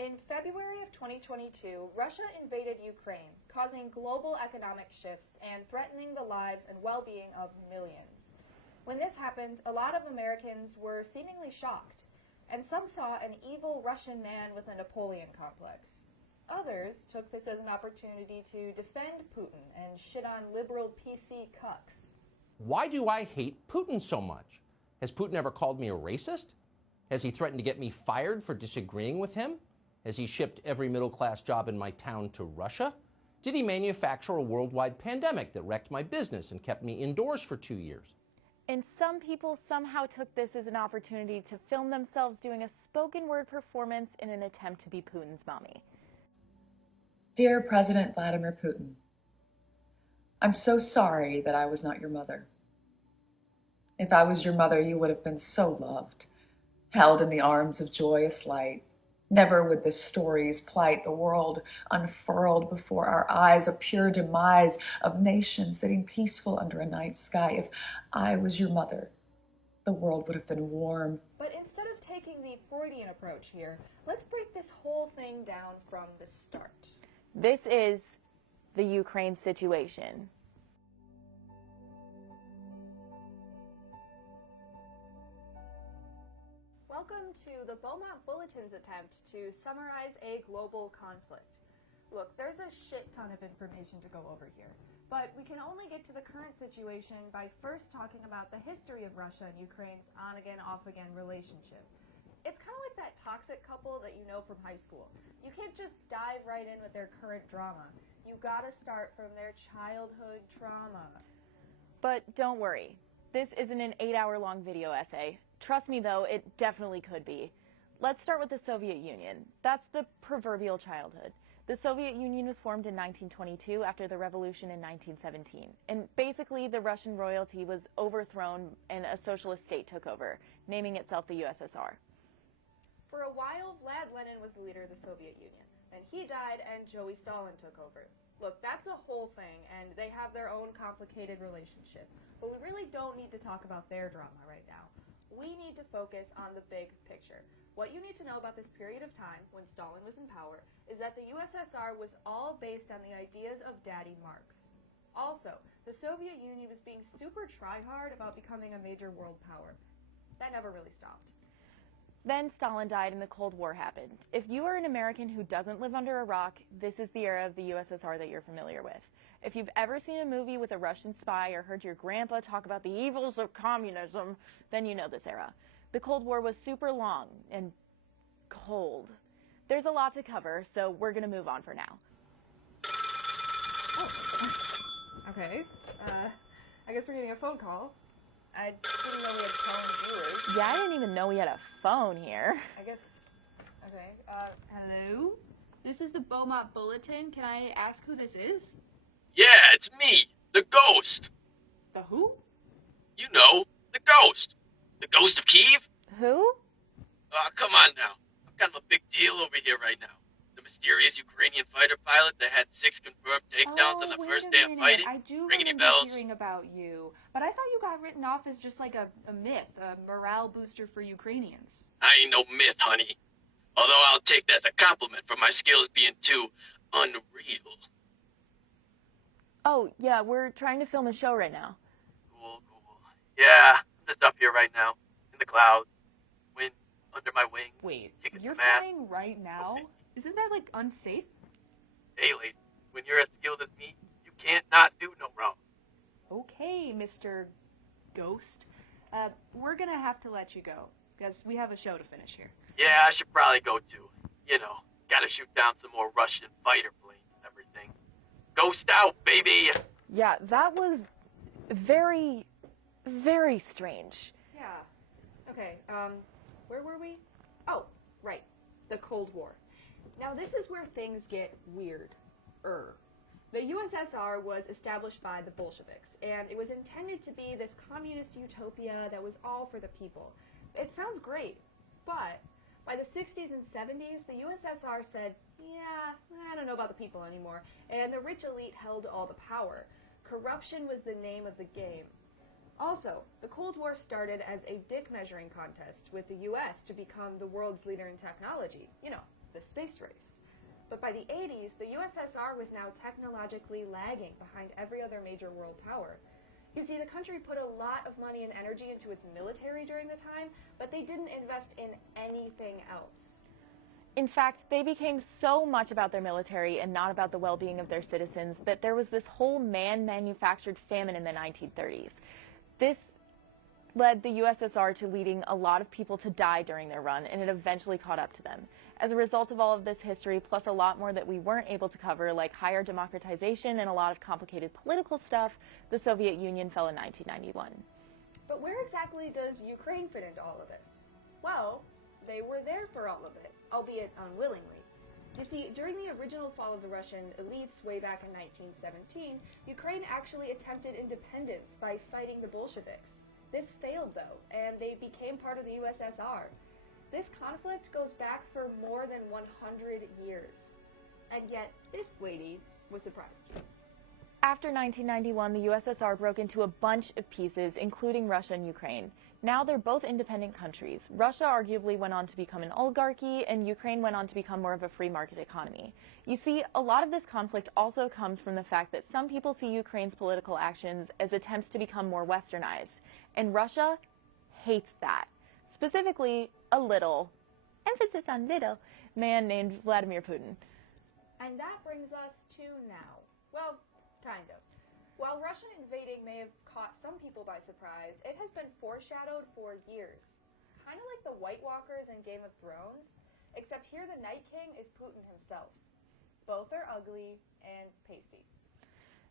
In February of 2022, Russia invaded Ukraine, causing global economic shifts and threatening the lives and well-being of millions. When this happened, a lot of Americans were seemingly shocked, and some saw an evil Russian man with a Napoleon complex. Others took this as an opportunity to defend Putin and shit on liberal PC cucks. Why do I hate Putin so much? Has Putin ever called me a racist? Has he threatened to get me fired for disagreeing with him? Has he shipped every middle-class job in my town to Russia? Did he manufacture a worldwide pandemic that wrecked my business and kept me indoors for 2 years? And some people somehow took this as an opportunity to film themselves doing a spoken word performance in an attempt to be Putin's mommy. Dear President Vladimir Putin, I'm so sorry that I was not your mother. If I was your mother, you would have been so loved, held in the arms of joyous light. Never would the stories plight the world unfurled before our eyes, a pure demise of nations sitting peaceful under a night sky. If I was your mother, the world would have been warm. But instead of taking the Freudian approach here, let's break this whole thing down from the start. This is the Ukraine situation. Welcome to the Beaumont Bulletin's attempt to summarize a global conflict. Look, there's a shit ton of information to go over here, but we can only get to the current situation by first talking about the history of Russia and Ukraine's on-again, off-again relationship. It's kind of like that toxic couple that you know from high school. You can't just dive right in with their current drama. You gotta start from their childhood trauma. But don't worry, this isn't an 8-hour-long video essay. Trust me though, it definitely could be. Let's start with the Soviet Union. That's the proverbial childhood. The Soviet Union was formed in 1922 after the revolution in 1917. And basically the Russian royalty was overthrown and a socialist state took over, naming itself the USSR. For a while, Vlad Lenin was the leader of the Soviet Union. Then he died and Joey Stalin took over. Look, that's a whole thing, and they have their own complicated relationship. But we really don't need to talk about their drama right now. We need to focus on the big picture. What you need to know about this period of time, when Stalin was in power, is that the USSR was all based on the ideas of Daddy Marx. Also, the Soviet Union was being super try-hard about becoming a major world power. That never really stopped. Then Stalin died and the Cold War happened. If you are an American who doesn't live under a rock, this is the era of the USSR that you're familiar with. If you've ever seen a movie with a Russian spy or heard your grandpa talk about the evils of communism, then you know this era. The Cold War was super long and cold. There's a lot to cover, so we're going to move on for now. Oh. Okay. I guess we're getting a phone call. I didn't know we had phone viewers. Yeah, I didn't even know we had a phone here. I guess, okay, hello? This is the Beaumont Bulletin. Can I ask who this is? Yeah, it's me, the ghost. The who? You know, the ghost. The ghost of Kiev? Who? Come on now. I'm kind of a big deal over here right now. The mysterious Ukrainian fighter pilot that had 6 confirmed takedowns on the first day of fighting. I do Ring any remember bells? hearing about you, but I thought you got written off as just like a myth, a morale booster for Ukrainians. I ain't no myth, honey. Although I'll take that as a compliment for my skills being too unreal. Oh, yeah, we're trying to film a show right now. Cool. Yeah, I'm just up here right now, in the clouds, wind under my wing. Wait, kicking you're some ass. flying right now? Okay. Isn't that, like, unsafe? Hey, lady, when you're as skilled as me, you can't not do no wrong. Okay, Mr. Ghost. We're gonna have to let you go, because we have a show to finish here. Yeah, I should probably go too. You know, gotta shoot down some more Russian fighter planes and everything. Ghost out, baby! Yeah, that was very, very strange. Yeah. Okay, where were we? Oh, right. The Cold War. Now this is where things get weird-er. The USSR was established by the Bolsheviks, and it was intended to be this communist utopia that was all for the people. It sounds great, but by the 60s and 70s, the USSR said, yeah, I don't know about the people anymore, and the rich elite held all the power. Corruption was the name of the game. Also, the Cold War started as a dick measuring contest with the US to become the world's leader in technology. You know, the space race. But by the 80s, the USSR was now technologically lagging behind every other major world power. You see, the country put a lot of money and energy into its military during the time, but they didn't invest in anything else. In fact, they became so much about their military and not about the well-being of their citizens that there was this whole man-manufactured famine in the 1930s. This led the USSR to leading a lot of people to die during their run, and it eventually caught up to them. As a result of all of this history, plus a lot more that we weren't able to cover, like higher democratization and a lot of complicated political stuff, the Soviet Union fell in 1991. But where exactly does Ukraine fit into all of this? Well, they were there for all of it, albeit unwillingly. You see, during the original fall of the Russian elites way back in 1917, Ukraine actually attempted independence by fighting the Bolsheviks. This failed, though, and they became part of the USSR. This conflict goes back for more than 100 years. And yet, this lady was surprised. After 1991, the USSR broke into a bunch of pieces, including Russia and Ukraine. Now they're both independent countries. Russia arguably went on to become an oligarchy, and Ukraine went on to become more of a free market economy. You see, a lot of this conflict also comes from the fact that some people see Ukraine's political actions as attempts to become more westernized, and Russia hates that. Specifically, a little, emphasis on little, man named Vladimir Putin. And that brings us to now. Well, kind of. While Russia invading may have caught some people by surprise, it has been foreshadowed for years. Kind of like the White Walkers in Game of Thrones, except here the Night King is Putin himself. Both are ugly and pasty.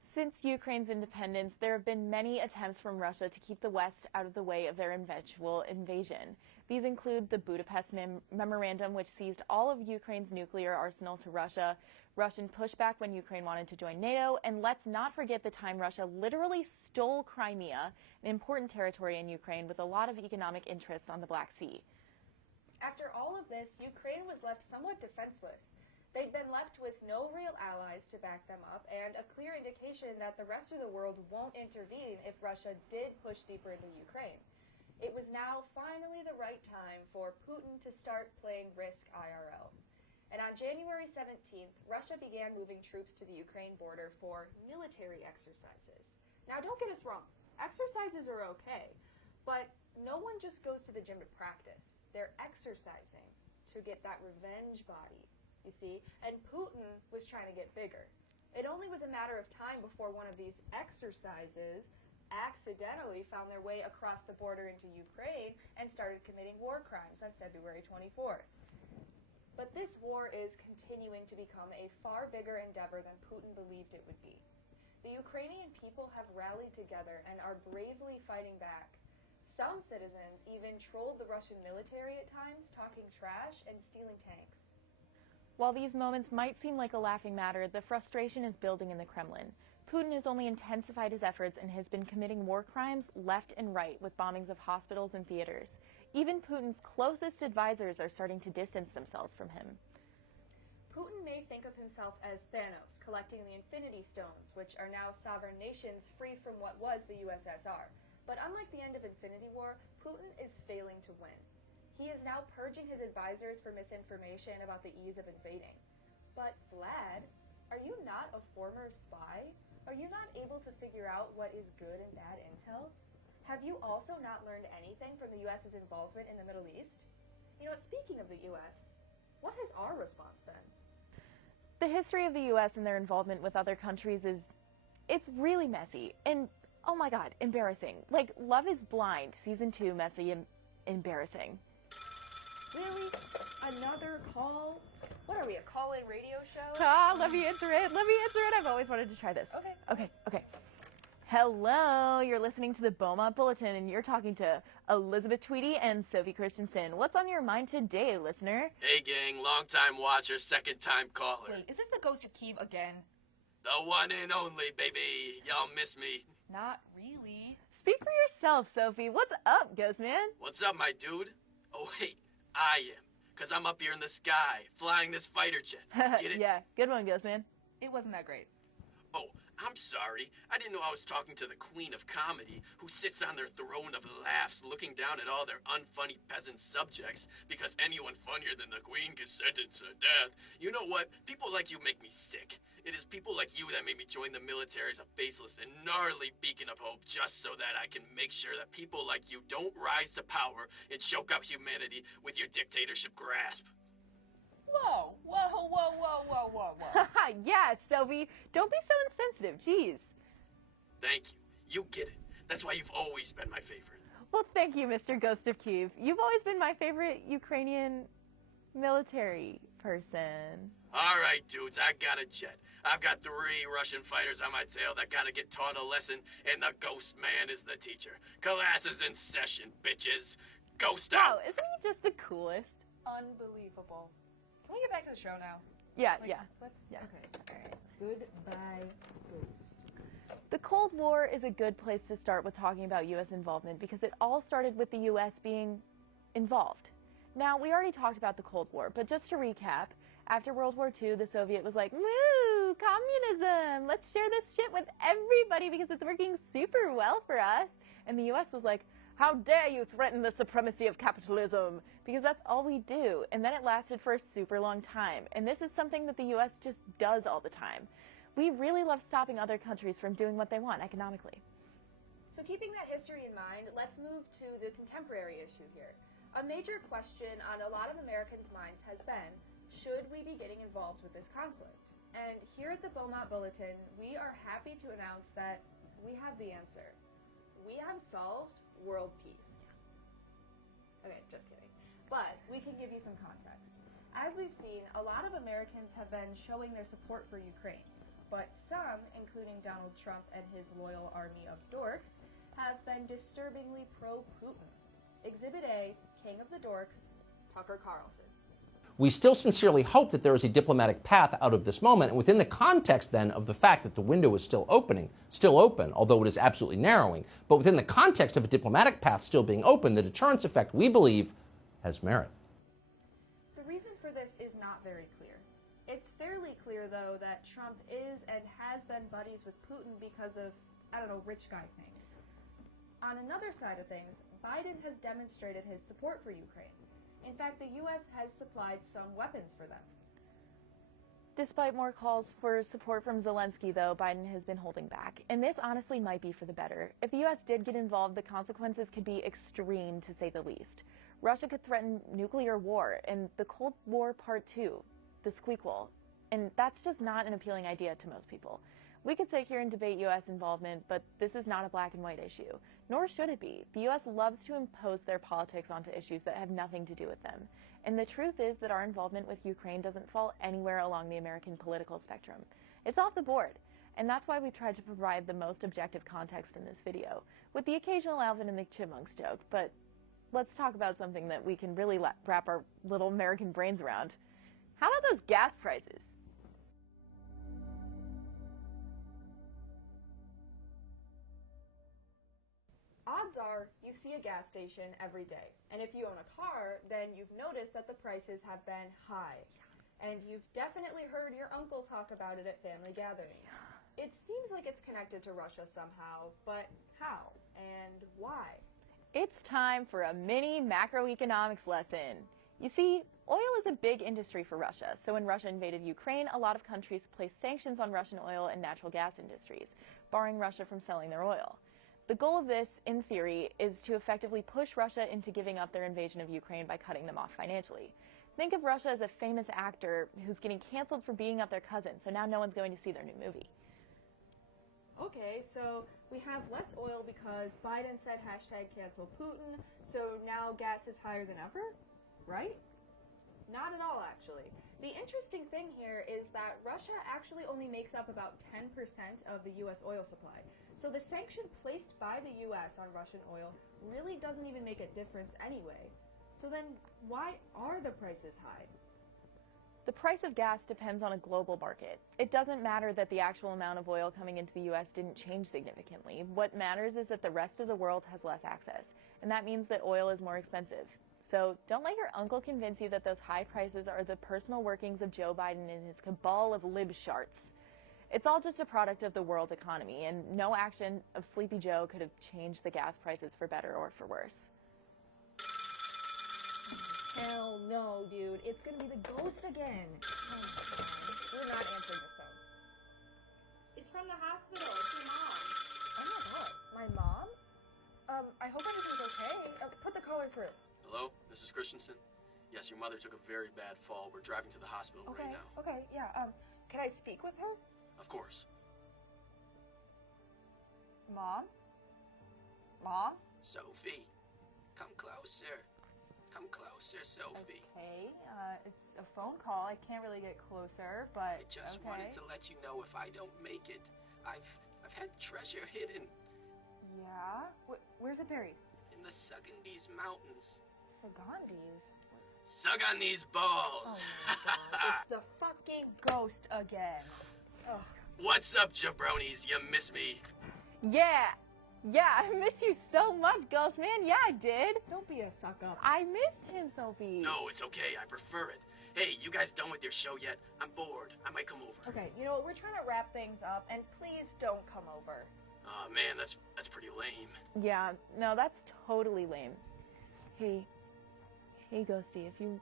Since Ukraine's independence, there have been many attempts from Russia to keep the West out of the way of their eventual invasion. These include the Budapest Memorandum, which seized all of Ukraine's nuclear arsenal to Russia, Russian pushback when Ukraine wanted to join NATO, and let's not forget the time Russia literally stole Crimea, an important territory in Ukraine with a lot of economic interests on the Black Sea. After all of this, Ukraine was left somewhat defenseless. They'd been left with no real allies to back them up, and a clear indication that the rest of the world won't intervene if Russia did push deeper into Ukraine. It was now finally the right time for Putin to start playing Risk IRL. And on January 17th, Russia began moving troops to the Ukraine border for military exercises. Now, don't get us wrong. Exercises are okay, but no one just goes to the gym to practice. They're exercising to get that revenge body, you see? And Putin was trying to get bigger. It only was a matter of time before one of these exercises accidentally found their way across the border into Ukraine and started committing war crimes on February 24th. But this war is continuing to become a far bigger endeavor than Putin believed it would be. The Ukrainian people have rallied together and are bravely fighting back. Some citizens even trolled the Russian military at times, talking trash and stealing tanks. While these moments might seem like a laughing matter, the frustration is building in the Kremlin. Putin has only intensified his efforts and has been committing war crimes left and right with bombings of hospitals and theaters. Even Putin's closest advisors are starting to distance themselves from him. Putin may think of himself as Thanos, collecting the Infinity Stones, which are now sovereign nations free from what was the USSR. But unlike the end of Infinity War, Putin is failing to win. He is now purging his advisors for misinformation about the ease of invading. But Vlad, are you not a former spy? Are you not able to figure out what is good and bad intel? Have you also not learned anything from the U.S.'s involvement in the Middle East? You know, speaking of the U.S., what has our response been? The history of the U.S. and their involvement with other countries it's really messy and, oh my God, embarrassing. Like, Love is Blind, Season 2, messy and embarrassing. Really? Another call? What are we, a call-in radio show? Let me answer it. I've always wanted to try this. Okay. Hello, you're listening to the Beaumont Bulletin, and you're talking to Elizabeth Tweedy and Sophie Christensen. What's on your mind today, listener? Hey, gang, long-time watcher, second-time caller. Wait, is this the Ghost of Kiev again? The one and only, baby. Y'all miss me. Not really. Speak for yourself, Sophie. What's up, Ghost Man? What's up, my dude? Oh, wait, I am. Because I'm up here in the sky, flying this fighter jet. Get it? Yeah, good one, Ghost Man. It wasn't that great. Oh, I'm sorry. I didn't know I was talking to the queen of comedy, who sits on their throne of laughs looking down at all their unfunny peasant subjects, because anyone funnier than the queen gets sentenced to death. You know what? People like you make me sick. It is people like you that made me join the military as a faceless and gnarly beacon of hope, just so that I can make sure that people like you don't rise to power and choke out humanity with your dictatorship grasp. Whoa, whoa, whoa, whoa, whoa, whoa, whoa. Yeah, Sylvie, don't be so insensitive. Jeez. Thank you. You get it. That's why you've always been my favorite. Well, thank you, Mr. Ghost of Kyiv. You've always been my favorite Ukrainian military person. All right, dudes, I got a jet. I've got 3 Russian fighters on my tail that gotta get taught a lesson, and the ghost man is the teacher. Class is in session, bitches. Ghost Wow, out. isn't he just the coolest? Unbelievable. Can we get back to the show now? Yeah, Like, yeah. Let's. Yeah. Okay. All right. Goodbye, Ghost. The Cold War is a good place to start with talking about U.S. involvement because it all started with the U.S. being involved. Now, we already talked about the Cold War, but just to recap, after World War II, the Soviet was like, woo, communism, let's share this shit with everybody because it's working super well for us. And the U.S. was like, how dare you threaten the supremacy of capitalism? Because that's all we do. And then it lasted for a super long time. And this is something that the U.S. just does all the time. We really love stopping other countries from doing what they want economically. So keeping that history in mind, let's move to the contemporary issue here. A major question on a lot of Americans' minds has been, should we be getting involved with this conflict? And here at the Beaumont Bulletin, we are happy to announce that we have the answer. We have solved world peace. Okay, just kidding. But we can give you some context. As we've seen, a lot of Americans have been showing their support for Ukraine, but some, including Donald Trump and his loyal army of dorks, have been disturbingly pro-Putin. Exhibit A, King of the Dorks, Tucker Carlson. We still sincerely hope that there is a diplomatic path out of this moment, and within the context then of the fact that the window is still open, although it is absolutely narrowing, but within the context of a diplomatic path still being open, the deterrence effect, we believe, has merit. The reason for this is not very clear. It's fairly clear, though, that Trump is and has been buddies with Putin because of, rich guy things. On another side of things, Biden has demonstrated his support for Ukraine. In fact, the U.S. has supplied some weapons for them. Despite more calls for support from Zelensky, though, Biden has been holding back. And this honestly might be for the better. If the U.S. did get involved, the consequences could be extreme, to say the least. Russia could threaten nuclear war and the Cold War Part 2, the squeakquel. And that's just not an appealing idea to most people. We could sit here and debate U.S. involvement, but this is not a black and white issue. Nor should it be. The U.S. loves to impose their politics onto issues that have nothing to do with them. And the truth is that our involvement with Ukraine doesn't fall anywhere along the American political spectrum. It's off the board. And that's why we tried to provide the most objective context in this video, with the occasional Alvin and the Chipmunks joke. But let's talk about something that we can really wrap our little American brains around. How about those gas prices? Odds are you see a gas station every day. And if you own a car, then you've noticed that the prices have been high. And you've definitely heard your uncle talk about it at family gatherings. It seems like it's connected to Russia somehow, but how and why? It's time for a mini macroeconomics lesson. You see, oil is a big industry for Russia, so when Russia invaded Ukraine, a lot of countries placed sanctions on Russian oil and natural gas industries, barring Russia from selling their oil. The goal of this, in theory, is to effectively push Russia into giving up their invasion of Ukraine by cutting them off financially. Think of Russia as a famous actor who's getting canceled for beating up their cousin, so now no one's going to see their new movie. Okay, so we have less oil because Biden said #cancel Putin, so now gas is higher than ever, right? Not at all, actually. The interesting thing here is that Russia actually only makes up about 10% of the U.S. oil supply. So the sanction placed by the U.S. on Russian oil really doesn't even make a difference anyway. So then why are the prices high? The price of gas depends on a global market. It doesn't matter that the actual amount of oil coming into the U.S. didn't change significantly. What matters is that the rest of the world has less access, and that means that oil is more expensive. So don't let your uncle convince you that those high prices are the personal workings of Joe Biden and his cabal of libsharts. It's all just a product of the world economy, and no action of Sleepy Joe could have changed the gas prices for better or for worse. Hell no, dude. It's gonna be the ghost again. Oh my God. We're not answering this phone. It's from the hospital. It's your mom. Oh my God. My mom? I hope everything's okay. Put the caller through. Hello, Mrs. Christensen? Yes, your mother took a very bad fall. We're driving to the hospital Okay, right now. okay, yeah. Can I speak with her? Of course. Mom? Mom? Sophie, come closer. Come closer, Sophie. Okay, it's a phone call. I can't really get closer, but I just wanted to let you know if I don't make it, I've had treasure hidden Yeah? Where's it buried? in the Sugandese Mountains. Sagandis? Sug on these balls. Oh my God. It's the fucking ghost again. Ugh. What's up, jabronis? You miss me? Yeah, I miss you so much, Ghost Man. Yeah, I did. Don't be a suck up. I missed him, Sophie. No, it's okay. I prefer it. Hey, you guys done with your show yet? I'm bored. I might come over. Okay, you know what? We're trying to wrap things up, and please don't come over. Oh man, that's pretty lame. Yeah, no, that's totally lame. Hey, Ghosty, if you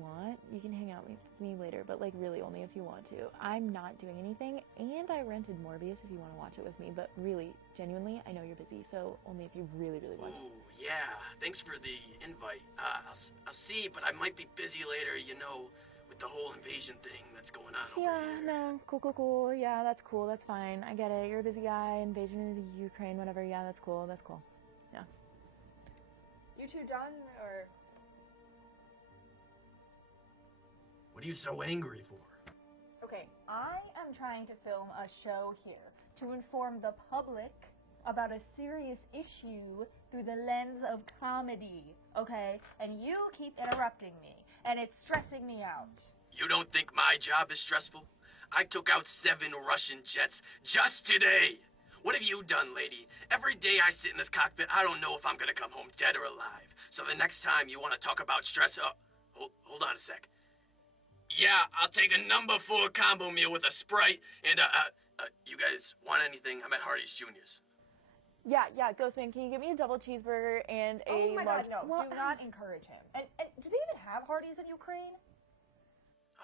want, you can hang out with me later, but like really only if you want to. I'm not doing anything, and I rented Morbius if you want to watch it with me, but really, genuinely, I know you're busy, so only if you really, really want to. Ooh, yeah. Thanks for the invite. I'll see, but I might be busy later, you know, with the whole invasion thing that's going on over Yeah, here. no, cool. Yeah, that's cool. That's fine. I get it. You're a busy guy. Invasion of the Ukraine, whatever. Yeah, that's cool. Yeah. You two done, or? What are you so angry for? Okay, I am trying to film a show here to inform the public about a serious issue through the lens of comedy, okay? And you keep interrupting me, and it's stressing me out. You don't think my job is stressful? I took out 7 Russian jets just today. What have you done, lady? Every day I sit in this cockpit, I don't know if I'm gonna come home dead or alive. So the next time you want to talk about stress, hold on a sec. Yeah, I'll take a number 4 combo meal with a Sprite, and you guys want anything? I'm at Hardee's Junior's. Yeah, Ghostman, can you get me a double cheeseburger and a Oh my large... God, no, Well, do not encourage him. And do they even have Hardee's in Ukraine?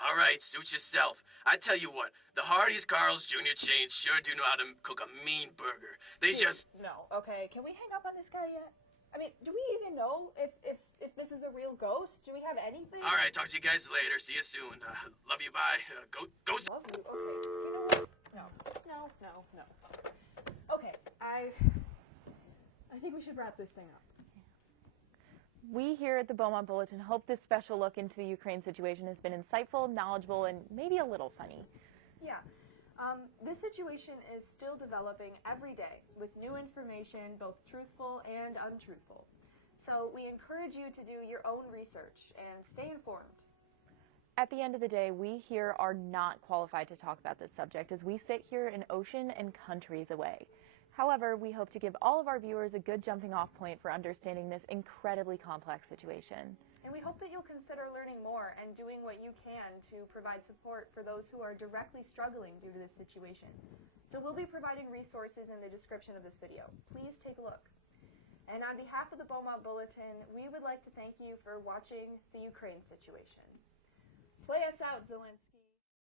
All right, suit yourself. I tell you what, the Hardee's Carl's Jr. chains sure do know how to cook a mean burger. They Dude, just... No, okay, can we hang up on this guy yet? I mean, do we even know if this is the real ghost? Do we have anything? All right, talk to you guys later. See you soon. Love you, bye. Go... Love you. Okay, you know what? No. Okay, I think we should wrap this thing up. We here at the Beaumont Bulletin hope this special look into the Ukraine situation has been insightful, knowledgeable, and maybe a little funny. Yeah. This situation is still developing every day with new information, both truthful and untruthful. So we encourage you to do your own research and stay informed. At the end of the day, we here are not qualified to talk about this subject as we sit here an ocean and countries away. However, we hope to give all of our viewers a good jumping off point for understanding this incredibly complex situation. And we hope that you'll consider learning more and doing what you can to provide support for those who are directly struggling due to this situation. So we'll be providing resources in the description of this video. Please take a look. And on behalf of the Beaumont Bulletin, we would like to thank you for watching the Ukraine situation. Play us out, Zelensky.